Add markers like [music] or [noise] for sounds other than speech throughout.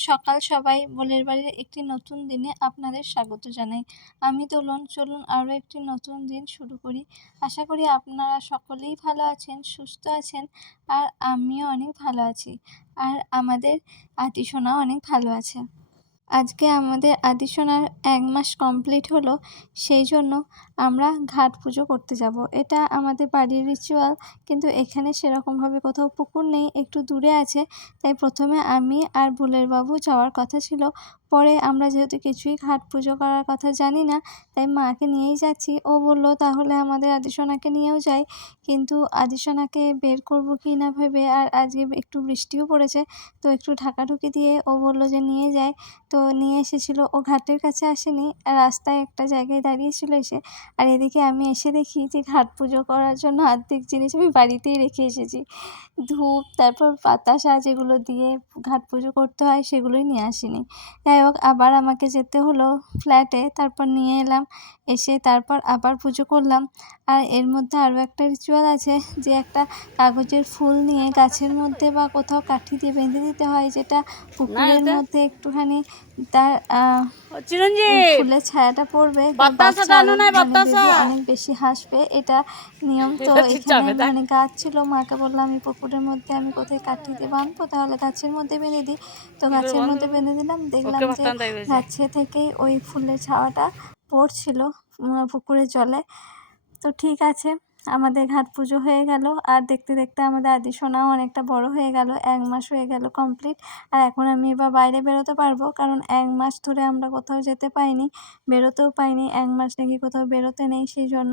সকাল সবাই। বলের বাড়ির একটি নতুন দিনে আপনাদের স্বাগত জানাই। আমি দোলন। চলুন আরও একটি নতুন দিন শুরু করি। আশা করি আপনারা সকলেই ভালো আছেন, সুস্থ আছেন, আর আমিও অনেক ভালো আছি। আর আমাদের আতিসোনাও অনেক ভালো আছে। আজকে আমাদের আদিশোনার এক মাস কমপ্লিট হলো, সেই জন্য আমরা ঘাট পুজো করতে যাব। এটা আমাদের বাড়ির রিচুয়াল কিন্তু এখানে সেরকমভাবে কোথাও পুকুর নেই, একটু দূরে আছে। তাই প্রথমে আমি আর বুলের বাবু যাওয়ার কথা ছিল। পরে আমরা যেহেতু কিছুই ঘাট পুজো করার কথা জানি না, তাই মাকে নিয়েই যাচ্ছি। ও বলল, তাহলে আমাদের আদিসোনাকে নিয়েও যাই। কিন্তু আদিসোনাকে বের করব কি না ভেবে, আর আজকে একটু বৃষ্টিও পড়েছে, তো একটু ঢাকাঢুকি দিয়ে ও বলল যে নিয়ে যায় তো নিয়ে এসেছিল। ও ঘাটের কাছে আসেনি, রাস্তায় একটা জায়গায় দাঁড়িয়েছিল এসে। আর এদিকে আমি এসে দেখি যে ঘাট পুজো করার জন্য আর্ধেক জিনিস আমি বাড়িতেই রেখে এসেছি। ধূপ, তারপর বাতাসা যেগুলো দিয়ে ঘাট পুজো করতে হয় সেগুলোই নিয়ে আসিনি। যাই হোক আবার আমাকে যেতে হলো ফ্ল্যাটে তারপর নিয়ে এলাম এসে তারপর আবার পুজো করলাম। আর এর মধ্যে আরও একটা রিচুয়াল আছে যে একটা কাগজের ফুল নিয়ে গাছের মধ্যে বা কোথাও কাঠি দিয়ে বেঁধে দিতে হয় যেটা পুকুরের মধ্যে একটুখানি তার ফুলের ছায়াটা পড়বে। অনেক বেশি হাসবে এটা নিয়ম। তো এখানে মানে গাছ ছিল মাকে বললাম আমি পুকুরের মধ্যে আমি কোথায় কাঠি দিয়ে বাঁধবো? তাহলে গাছের মধ্যে বেঁধে দিই। তো গাছের মধ্যে বেঁধে দিলাম দেখলাম গাছে থেকেই ওই ফুলের ছাওয়াটা পড়ছিল পুকুরের জলে। তো ঠিক আছে আমাদের ঘাট পুজো হয়ে গেল। আর দেখতে দেখতে আমাদের আদি সোনাও অনেকটা বড় হয়ে গেল এক মাস হয়ে গেল কমপ্লিট আর এখন আমি এবার বাইরে বেরোতে পারব কারণ এক মাস ধরে আমরা কোথাও যেতে পাইনি বেরোতেও পাইনি এক মাস নাকি কোথাও বেরোতে নেই সেই জন্য।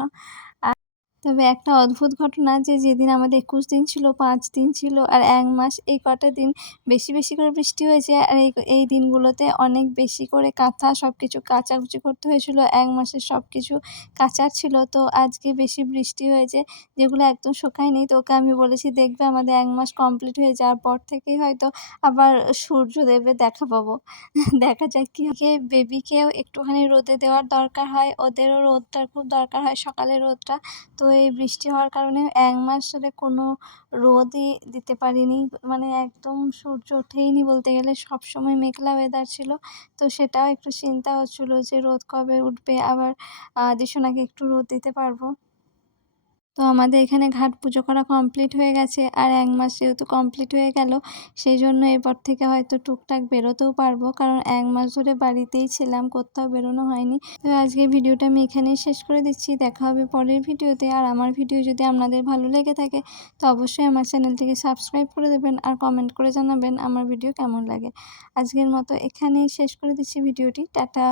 আর তবে একটা অদ্ভুত ঘটনা যে, যেদিন আমাদের একুশ দিন ছিল, পাঁচ দিন ছিল আর এক মাস, এই কটা দিন বেশি বেশি করে বৃষ্টি হয়েছে আর এই এই দিনগুলোতে অনেক বেশি করে কাঁথা সব কিছু কাচাকুচি করতে হয়েছিল। এক মাসের সব কিছু কাচার ছিল। তো আজকে বেশি বৃষ্টি হয়েছে যেগুলো একদম শুকায়নি। তো ওকে আমি বলেছি, দেখবে আমাদের এক মাস কমপ্লিট হয়ে যাওয়ার পর থেকেই হয়তো আবার সূর্যদেবের দেখা পাবো। [laughs] দেখা যাক কি বেবিকেও একটুখানি রোদে দেওয়ার দরকার হয়। ওদেরও রোদটার খুব দরকার হয় সকালে রোদটা। তো এই বৃষ্টি হওয়ার কারণে এক মাস ধরে কোনো রোদই দিতে পারিনি। মানে একদম সূর্য ওঠেইনি বলতে গেলে। সব সময় মেঘলা ওয়েদার ছিল। তো সেটাও একটু চিন্তা হচ্ছিল যে রোদ কবে উঠবে? আবার দিশোনাকে একটু রোদ দিতে পারব। তো আমাদের এখানে ঘাট পুজো করা কমপ্লিট হয়ে গেছে। আর এক মাস যেহেতু কমপ্লিট হয়ে গেল সেই জন্য এরপর থেকে হয়তো টুকটাক বেরোতেও পারব। কারণ এক মাস ধরে বাড়িতেই ছিলাম, কোথাও বেরোনো হয়নি। তো আজকে ভিডিওটা আমি এখানেই শেষ করে দিচ্ছি। দেখা হবে পরের ভিডিওতে। আর আমার ভিডিও যদি আপনাদের ভালো লেগে থাকে, তো অবশ্যই আমার চ্যানেলটিকে সাবস্ক্রাইব করে দেবেন আর কমেন্ট করে জানাবেন আমার ভিডিও কেমন লাগে। আজকের মতো এখানেই শেষ করে দিচ্ছি ভিডিওটি। টাটা!